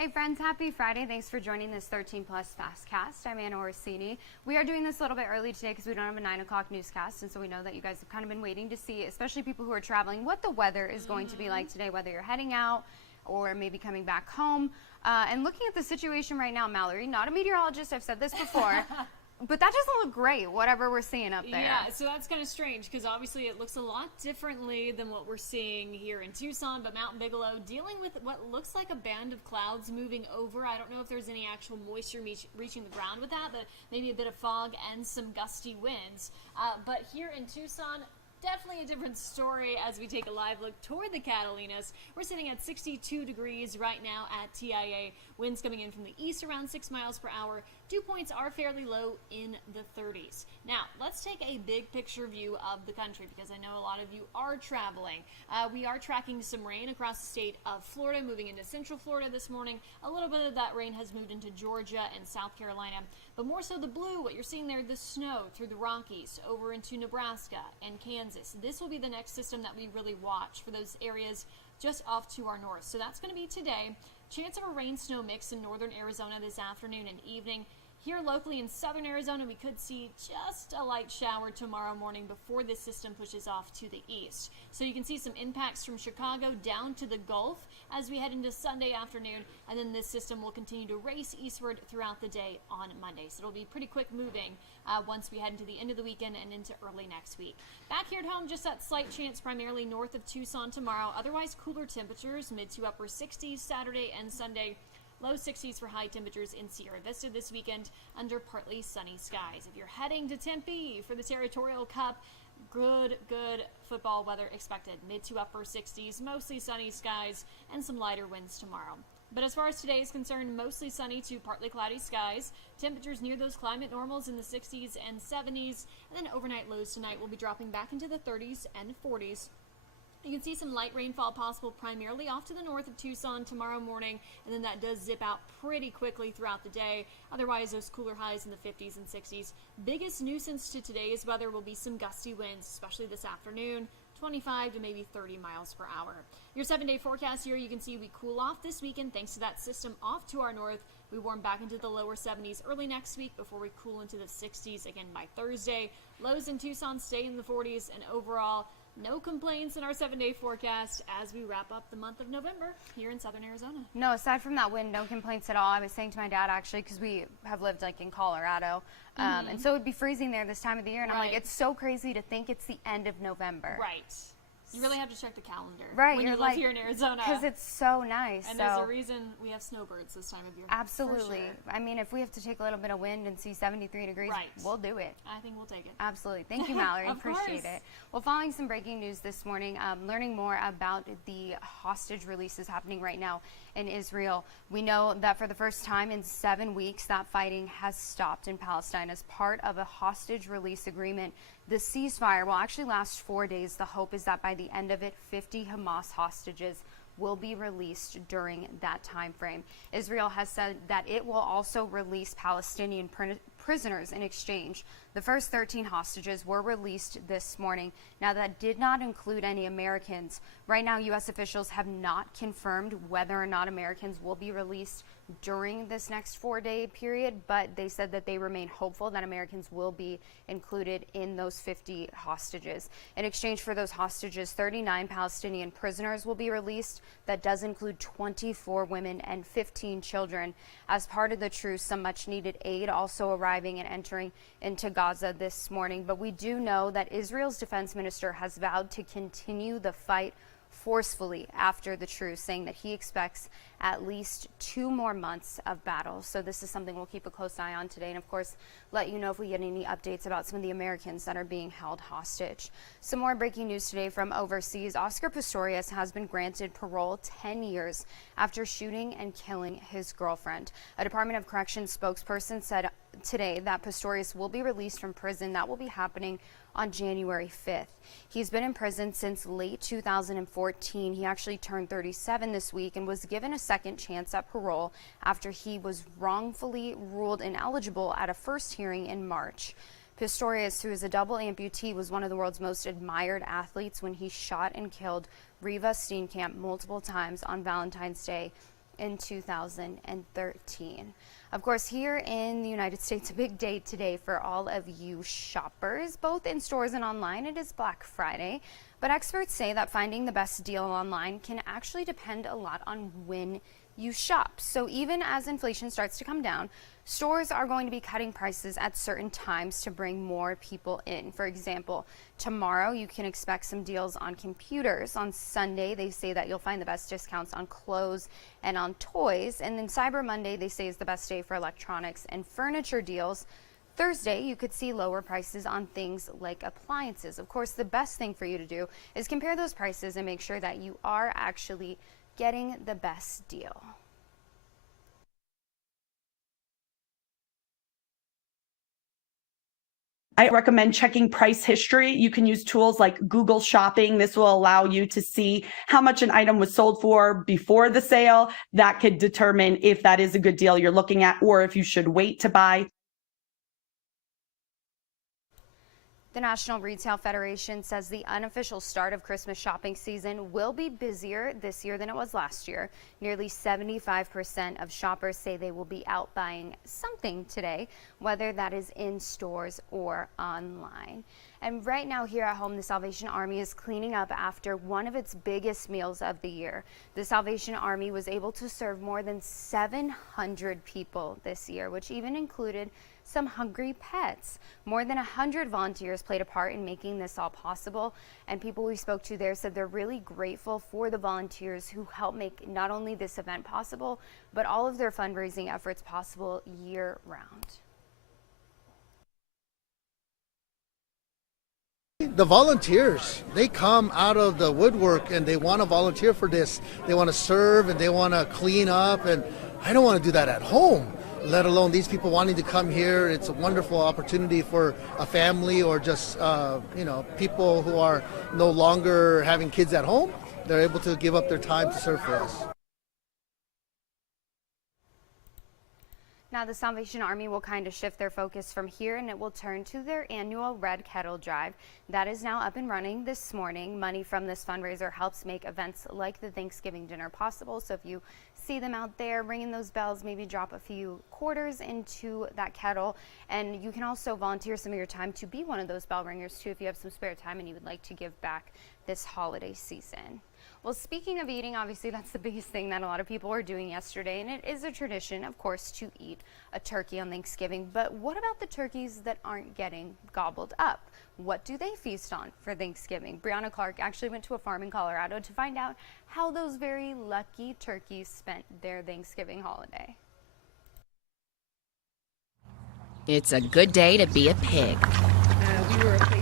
Hey friends, happy Friday. Thanks for joining this 13 Plus FastCast. I'm Anna Orsini. We are doing this a little bit early today because we don't have a 9 o'clock newscast, and so we know that you guys have kind of been waiting to see, especially people who are traveling, what the weather is going to be like today, whether you're heading out or maybe coming back home. And looking at the situation right now, Mallory, not a meteorologist, I've said this before, but that doesn't look great, whatever we're seeing up there. Yeah, so that's kind of strange because obviously it looks a lot differently than what we're seeing here in Tucson, but Mount Bigelow dealing with what looks like a band of clouds moving over. I don't know if there's any actual moisture reaching the ground with that, but maybe a bit of fog and some gusty winds. But here in Tucson, definitely a different story as we take a live look toward the Catalinas. We're sitting at 62 degrees right now at TIA. Winds coming in from the east around 6 miles per hour. Dew points are fairly low in the 30s. Now, let's take a big picture view of the country because I know a lot of you are traveling. We are tracking some rain across the state of Florida, moving into central Florida this morning. A little bit of that rain has moved into Georgia and South Carolina, but more so the blue, what you're seeing there, the snow through the Rockies over into Nebraska and Kansas. This will be the next system that we really watch for those areas just off to our north. So that's going to be today. Chance of a rain-snow mix in northern Arizona this afternoon and evening. Here locally in southern Arizona, we could see just a light shower tomorrow morning before this system pushes off to the east. So you can see some impacts from Chicago down to the Gulf as we head into Sunday afternoon, and then this system will continue to race eastward throughout the day on Monday. So it'll be pretty quick moving once we head into the end of the weekend and into early next week. Back here at home, just that slight chance primarily north of Tucson tomorrow. Otherwise, cooler temperatures, mid to upper 60s Saturday and Sunday. Low 60s for high temperatures in Sierra Vista this weekend under partly sunny skies. If you're heading to Tempe for the Territorial Cup, good football weather expected. Mid to upper 60s, mostly sunny skies, and some lighter winds tomorrow. But as far as today is concerned, mostly sunny to partly cloudy skies. Temperatures near those climate normals in the 60s and 70s. And then overnight lows tonight will be dropping back into the 30s and 40s. You can see some light rainfall possible primarily off to the north of Tucson tomorrow morning, and then that does zip out pretty quickly throughout the day. Otherwise, those cooler highs in the 50s and 60s. Biggest nuisance to today's weather will be some gusty winds, especially this afternoon, 25 to maybe 30 miles per hour. Your 7-day forecast here, you can see we cool off this weekend thanks to that system off to our north. We warm back into the lower 70s early next week before we cool into the 60s again by Thursday. Lows in Tucson stay in the 40s, and overall, no complaints in our 7-day forecast as we wrap up the month of November here in southern Arizona. No, aside from that wind, no complaints at all. I was saying to my dad, actually, because we have lived like in Colorado, and so it would be freezing there this time of the year, and I'm like, it's so crazy to think it's the end of November. Right. You really have to check the calendar when you live here in Arizona. Because it's so nice. And there's a reason we have snowbirds this time of year. Absolutely. Sure. I mean, if we have to take a little bit of wind and see 73 degrees, we'll do it. I think we'll take it. Absolutely. Thank you, Mallory. Appreciate course. it. Well, following some breaking news this morning, learning more about the hostage releases happening right now in Israel. We know that for the first time in 7 weeks, that fighting has stopped in Palestine as part of a hostage release agreement. The ceasefire will actually last 4 days. The hope is that by the end of it, 50 Hamas hostages will be released during that time frame. Israel has said that it will also release Palestinian prisoners in exchange. The first 13 hostages were released this morning. Now, that did not include any Americans. Right now, U.S. officials have not confirmed whether or not Americans will be released during this next 4-day period, but they said that they remain hopeful that Americans will be included in those 50 hostages. In exchange for those hostages, 39 Palestinian prisoners will be released. That does include 24 women and 15 children. As part of the truce, some much needed aid also arriving and entering into Gaza this morning. But we do know that Israel's defense minister has vowed to continue the fight forcefully after the truce, saying that he expects at least 2 more months of battle. So this is something we'll keep a close eye on today, and of course let you know if we get any updates about some of the Americans that are being held hostage. Some more breaking news today from overseas. Oscar Pistorius has been granted parole 10 years after shooting and killing his girlfriend. A Department of Corrections spokesperson said today that Pistorius will be released from prison. That will be happening on January 5th. He's been in prison since late 2014. He actually turned 37 this week and was given a second chance at parole after he was wrongfully ruled ineligible at a first hearing in March. Pistorius, who is a double amputee, was one of the world's most admired athletes when he shot and killed Riva Steenkamp multiple times on Valentine's Day in 2013. Of course, here in the United States, a big day today for all of you shoppers, both in stores and online. It is Black Friday, but experts say that finding the best deal online can actually depend a lot on when you shop. So even as inflation starts to come down, stores are going to be cutting prices at certain times to bring more people in. For example, tomorrow you can expect some deals on computers. On Sunday, they say that you'll find the best discounts on clothes and on toys. And then Cyber Monday, they say, is the best day for electronics and furniture deals. Thursday, you could see lower prices on things like appliances. Of course, the best thing for you to do is compare those prices and make sure that you are actually getting the best deal. I recommend checking price history. You can use tools like Google Shopping. This will allow you to see how much an item was sold for before the sale. That could determine if that is a good deal you're looking at or if you should wait to buy. The National Retail Federation says the unofficial start of Christmas shopping season will be busier this year than it was last year. Nearly 75% of shoppers say they will be out buying something today, whether that is in stores or online. And right now here at home, the Salvation Army is cleaning up after one of its biggest meals of the year. The Salvation Army was able to serve more than 700 people this year, which even included some hungry pets. More than 100 volunteers played a part in making this all possible, and people we spoke to there said they're really grateful for the volunteers who help make not only this event possible, but all of their fundraising efforts possible year round. The volunteers, they come out of the woodwork and they want to volunteer for this. They want to serve and they want to clean up, and I don't want to do that at home, let alone these people wanting to come here. It's a wonderful opportunity for a family or just, people who are no longer having kids at home. They're able to give up their time to serve for us. Now the Salvation Army will kind of shift their focus from here, and it will turn to their annual Red Kettle Drive. That is now up and running this morning. Money from this fundraiser helps make events like the Thanksgiving dinner possible. So if you see them out there ringing those bells, maybe drop a few quarters into that kettle. And you can also volunteer some of your time to be one of those bell ringers too if you have some spare time and you would like to give back this holiday season. Well, speaking of eating, obviously that's the biggest thing that a lot of people were doing yesterday, and it is a tradition, of course, to eat a turkey on Thanksgiving. But what about the turkeys that aren't getting gobbled up? What do they feast on for Thanksgiving? Brianna Clark actually went to a farm in Colorado to find out how those very lucky turkeys spent their Thanksgiving holiday. It's a good day to be a pig.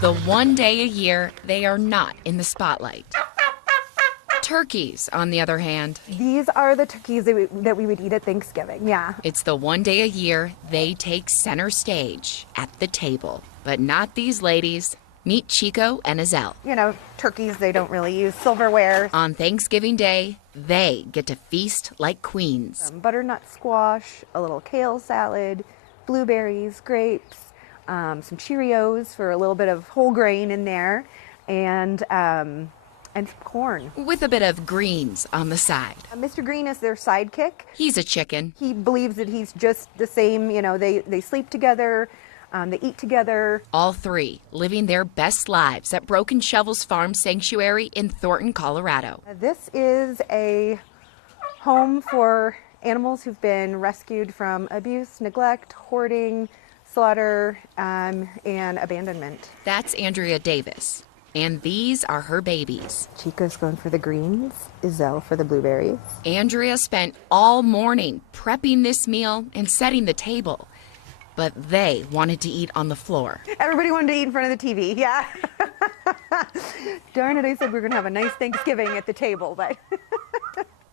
The one day a year they are not in the spotlight. Turkeys, on the other hand. These are the turkeys that we would eat at Thanksgiving, yeah. It's the one day a year they take center stage at the table. But not these ladies. Meet Chico and Azelle. You know, turkeys, they don't really use silverware. On Thanksgiving Day, they get to feast like queens. Butternut squash, a little kale salad, blueberries, grapes, some Cheerios for a little bit of whole grain in there, and some corn. With a bit of greens on the side. Mr. Green is their sidekick. He's a chicken. He believes that he's just the same, they sleep together, they eat together. All three living their best lives at Broken Shovels Farm Sanctuary in Thornton, Colorado. This is a home for animals who've been rescued from abuse, neglect, hoarding, slaughter, and abandonment. That's Andrea Davis. And these are her babies. Chico's going for the greens, Azelle for the blueberries. Andrea spent all morning prepping this meal and setting the table. But they wanted to eat on the floor. Everybody wanted to eat in front of the TV, yeah. Darn it, I said we were going to have a nice Thanksgiving at the table, but...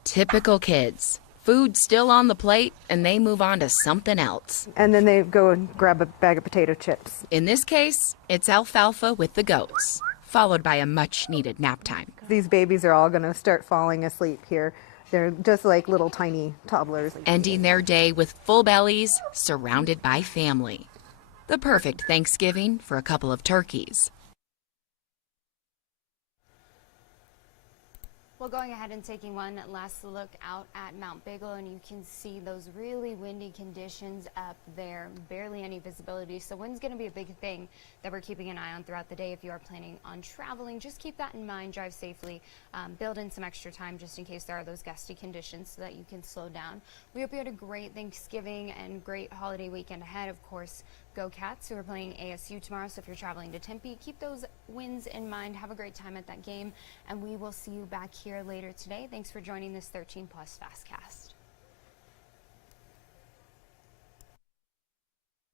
Typical kids. Food still on the plate, and they move on to something else. And then they go and grab a bag of potato chips. In this case, it's alfalfa with the goats, followed by a much-needed nap time. These babies are all going to start falling asleep here. They're just like little tiny toddlers. Ending their day with full bellies, surrounded by family. The perfect Thanksgiving for a couple of turkeys. Well, going ahead and taking one last look out at Mount Bigelow, and you can see those really windy conditions up there, barely any visibility. So wind's going to be a big thing that we're keeping an eye on throughout the day. If you are planning on traveling, just keep that in mind. Drive safely, build in some extra time just in case there are those gusty conditions so that you can slow down. We hope you had a great Thanksgiving and great holiday weekend ahead. Of course, go Cats, who are playing ASU tomorrow. So if you're traveling to Tempe, keep those wins in mind. Have a great time at that game, and we will see you back here later today. Thanks for joining this 13 Plus FastCast.